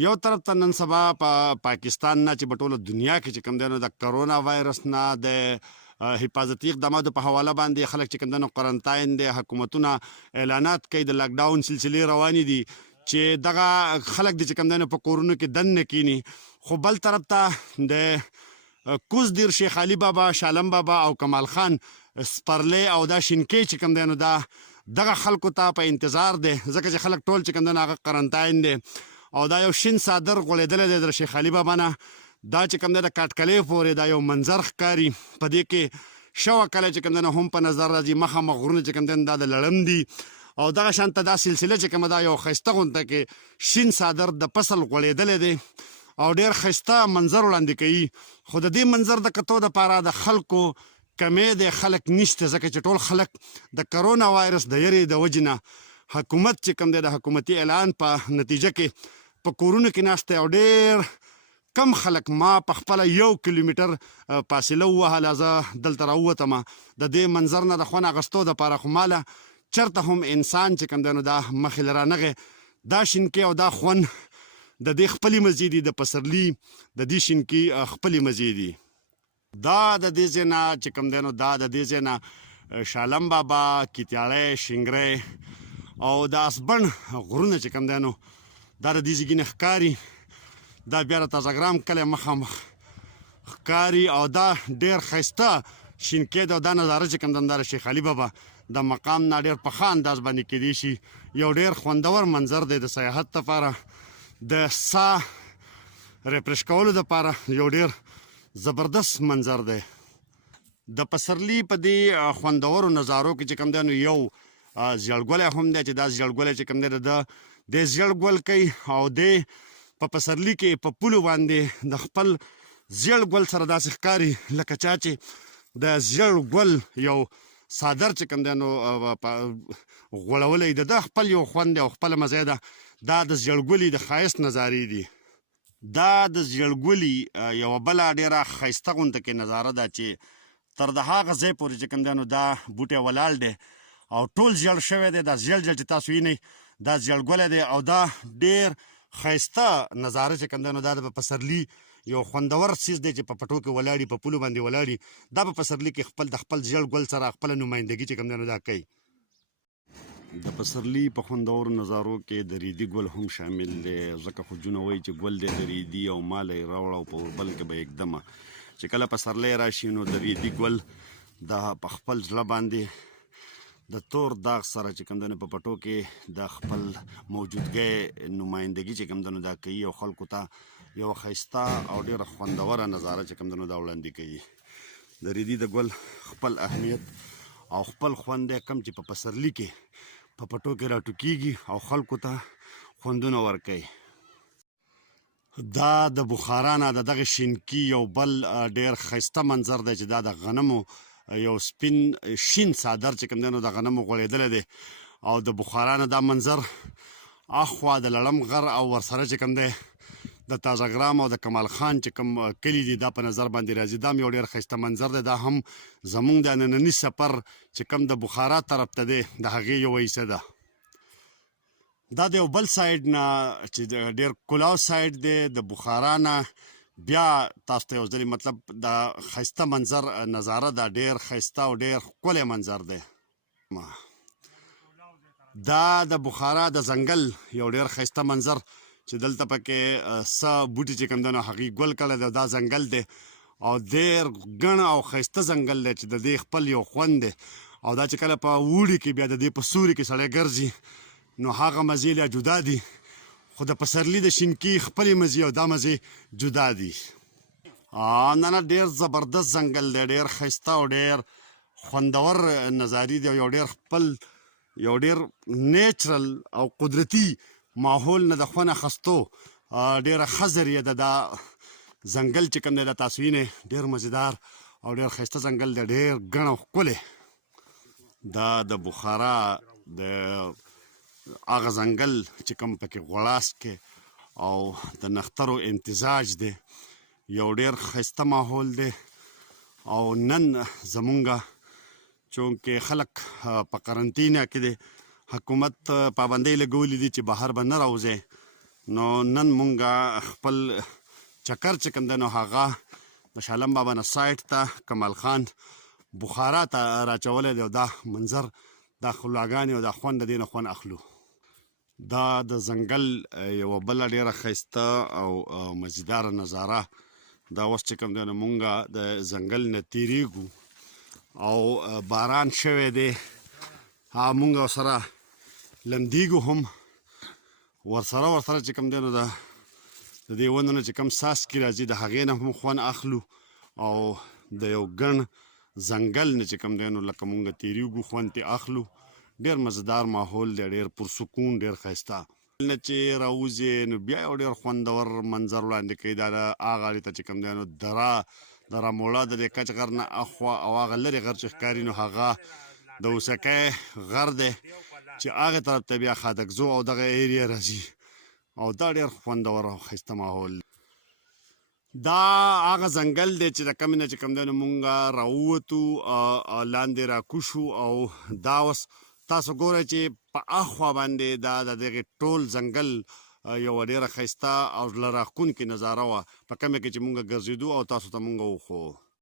یو طرف ته نن سبا په پاکستان نه چې په ټوله دنیا کې چې کوم دی نو د کرونا وایرس نه د حفاظتي اقداماتو په حواله باندې خلک چې کوم دی نو قرنطاین دی، حکومتونه اعلانات کوي، د لاک ډاون سلسلې روانې دي چې دغه خلک د چې کوم دی نو په کورونو کې دننه کینی. خو بل طرف ته د کوز دیر شیخ علي بابا، شالم بابا او کمال خان سپرلی او دا شینکۍ چې کوم دی نو دا دغه خلکو ته په انتظار دی، ځکه چې خلک ټول چې کوم دی نو هغه قرنطاین دی او دا یو شین صادر غوړېدلی دی د شیخ علي بابا نه. دا چې کوم دی د کاټکلۍ پورې دا یو منظر ښکاري. په دې کې شوه کله چې کوم دی نو هم په نظر راځي مخامخ غرونه چې کوم دی دا د لړم دي او دغه شانته دا سلسله چې کومه دا یو ښایسته غونته کې شین صادر د فصل غوړېدلی دی او ډېر ښایسته منظر وړاندې کوي. خو د دې منظر د کتو دپاره د خلکو کمی دی، خلک نشته، ځکه چې ټول خلک د کرونا وایرس د یرې د وجې نه حکومت چې کوم دی د حکومتي اعلان په نتیجه کې په کورونو کې ناسته او ډېر کم خلک. ما په خپله 1 کیلومتر فاصله ووهله، زه دلته راووتم د دې منظر نه د خوند اخیستو دپاره. خو ماله چېرته هم انسان چې کوم دی نو دا مخې له رانغی دا شینکۍ او دا خوند د دې خپلې مزې دي، د پسرلي د دې شینکۍ خپلې مزې دي. دا د دې ځای نه چې کوم دی نو دا د دې ځای نه شالم بابا، کیتیاړی، شینګری او د اسبن غرونه چې کوم دی نو دا د دې ځای نه ښکاري. دا بیا د تازهګرام کلی مخامخ ښکاري او دا ډېر ښایسته شینکۍ دی او دا نظاره چې کوم دی دا د شیخ علي بابا د مقام نه ډېر په ښه انداز باندې کیدی شي یو ډېر خوندور منظر دی د سیاحت دپاره، د ساه ریفریش کولو دپاره یو ډېر زبردست منظر دی. د پسرلي په دې خوندورو نظارو کې چې کوم دی نو یو زیړګولی هم دی چې دا زیړګولی چې کوم دی د زیړ ګل کوي او دی په پسرلي کې په پولو باندې د خپل زیړ ګل سره داسې ښکاري لکه چا چې د زیړ ګل یو صادر چې کوم دی نو غوړولی د ده خپل یو خوند دی او خپله مزه ده. دا د زیړګلي د ښایست نظارې دي. دا د زیړګلي یوه بله ډېره ښایسته غونته کې نظاره ده چې تر د هغه ځای پورې چې کوم دی نو دا بوټی ولاړ دی او ټول زیړ شوی دی. دا زیړ چې تاسو وینئ دا زیړګولی دی او دا ډېر ښایسته نظاره چې کوم دی نو دا د پسرلي یو خوندور څیز دی چې په پټو کې ولاړي، په پولو باندې ولاړي. دا په پسرلي کې د خپل زیړ ګل سره خپله نمایندګي چې کوم دی نو دا کوي. د پسرلي په خوندورو نظارو کې د ریدي ګل هم شامل دی، ځکه خو جونه وایي چې ګل دی د ریدي او ماله یې راوړه او په اوربل کې به یکدمه چې کله پسرلی راشي نو د ریدي ګل د په خپل زړه باندې د تور داغ سره چې کوم دی نو په پټو کې د خپل موجودګۍ نمایندګي چې کوم دی نو دا کوي او خلکو ته یوه ښایسته او ډېره خوندوره نظاره چې کوم دی نو دا وړاندې کوي. د ریدي د ګل خپل اهمیت او خپل خوند دی کوم چې په پسرلي کې په پټو کې راټوکېږي او خلکو ته خوندونه ورکوي. دا د بخارا نه د دغه شینکي یو بل ډېر ښایسته منظر دی چې دا د غنمو یو سپین شین صادر چې کوم دی نو د غنمو غوړېدلی دی او د بخارا نه دا منظر اخوا د لړم غر او ورسره چې کوم دی د تازهګرام او د کمال خان چې کوم کلي دي دا په نظر باندې راځي. دا هم یو ډېر ښایسته منظر دی. دا هم زموږ د ننني سفر چې کوم د بخارا طرف ته دی د هغې یوه حصه ده. دا د یو بل سایډ نه چې ډېر کلاو سایډ دی د بخارا نه بیا تاسو ته یو ځلې مطلب د ښایسته منظر نظاره ده، ډېر ښایسته او ډېر ښکلی منظر دی. دا د بخارا د ځنګل یو ډېر ښایسته منظر چې دلته پکې څه بوټي چې کوم دی نو هغې ګل کړی دی. دا ځنګل دی او ډېر ګڼ او ښایسته ځنګل دی چې د دې خپل یو خوند دی او دا چې کله په اوړي کې بیا د دې په سوري کې سړی ګرځي نو هغه مزې لا جدا دي، خو د پسرلي د شینکي خپلې مزې او دا مزې جدا دي. نه ډېر زبردست ځنګل دی، ډېر ښایسته او ډېر خوندور نظارې دي او یو ډېر خپل یو ډېر نیچرل او قدرتي ماحول نه د خوند اخیستو ډېره ښه ذریعه ده. دا ځنګل چې کوم دی دا تاسو وینئ ډېر مزېدار او ډېر ښایسته ځنګل دی، ډېر ګڼ او ښکلی. دا د بخارا د هغه ځنګل چې کوم پکې غوړاسکې او د نښترو امتزاج دی، یو ډېر ښایسته ماحول دی. او نن زمونږ چونکې خلک په قرنطینه کې دی، حکومت پابندۍ لګولې دي چې بهر به نه راوځئ نو نن مونږه خپل چکر چې کوم دی نو هغه د شالم بابا نه سایټ ته کمال خان بخارا ته راچولی دی او دا منظر دا ښکلاګانې او دا خوند د دې نه خوند اخلو. دا د ځنګل یوه بله ډېره ښایسته او مزیداره نظاره دا اوس چې کوم دی نو مونږه د ځنګل نه تېرېږو او باران شوی دی مونږ ورسره لمدېږو هم ورسره چې کوم دی نو د دې ونو نه چې کوم څاڅکي راځي د هغې نه هم خوند اخلو او د یو ګڼ ځنګل نه چې کوم دی نو لکه مونږ تېرېږو خوند ترې اخلو. ډېر مزیدار ماحول دی ډېر پرسکون ډېر ښایسته نه چې راوځې نو بیا یو ډېر خوندور منظر وړاندې کوي دا د هغه غاړې ته چې کوم دی نو د راموړه د دې کچ غر نه اخوا او هغه لرې غر چې ښکاري نو هغه د اوسکی غر دی چې هغې طرف ته بیا خادکزو او دغه ایریا راځي او دا ډېر خوندور او ښایسته ماحول دی. دا هغه ځنګل دی چې د کمې نه چې کوم دی نو مونږ راووتو لاندې راکوشو او دا اوس تاسو ګورئ چې په اخوا باندې دا د دغې ټول ځنګل یوه ډېره ښایسته او زړه راښکونکې نظاره وه په کمې کې چې مونږ ګرځېدو او تاسو ته مونږ وښو.